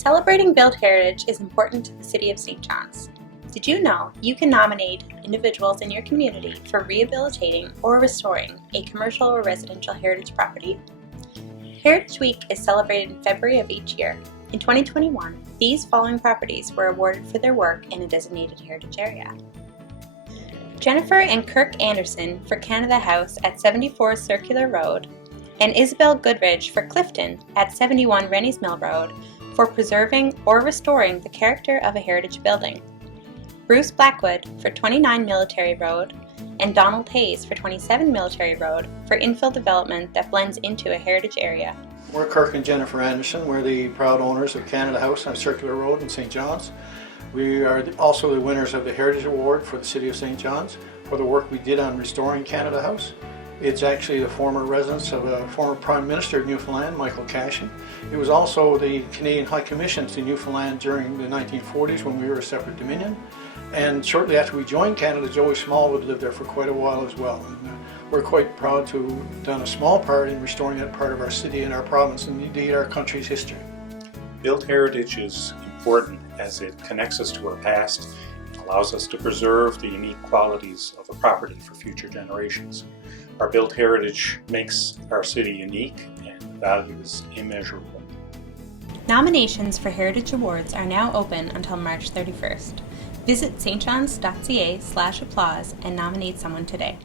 Celebrating built heritage is important to the City of St. John's. Did you know you can nominate individuals in your community for rehabilitating or restoring a commercial or residential heritage property? Heritage Week is celebrated in February of each year. In 2021, these following properties were awarded for their work in a designated heritage area. Jennifer and Kirk Anderson for Canada House at 74 Circular Road, and Isabel Goodridge for Clifton at 71 Rennie's Mill Road for preserving or restoring the character of a heritage building. Bruce Blackwood for 29 Military Road, and Donald Hayes for 27 Military Road for infill development that blends into a heritage area. We're Kirk and Jennifer Anderson. We're the proud owners of Canada House on Circular Road in St. John's. We are also the winners of the Heritage Award for the City of St. John's for the work we did on restoring Canada House. It's actually the former residence of a former Prime Minister of Newfoundland, Michael Cashin. It was also the Canadian High Commission to Newfoundland during the 1940s when we were a separate dominion. And shortly after we joined Canada, Joey Smallwood lived there for quite a while as well. And we're quite proud to have done a small part in restoring that part of our city and our province and indeed our country's history. Built heritage is important as it connects us to our past and allows us to preserve the unique qualities of a property for future generations. Our built heritage makes our city unique and the value is immeasurable. Nominations for Heritage Awards are now open until March 31st. Visit stjohns.ca/applause and nominate someone today.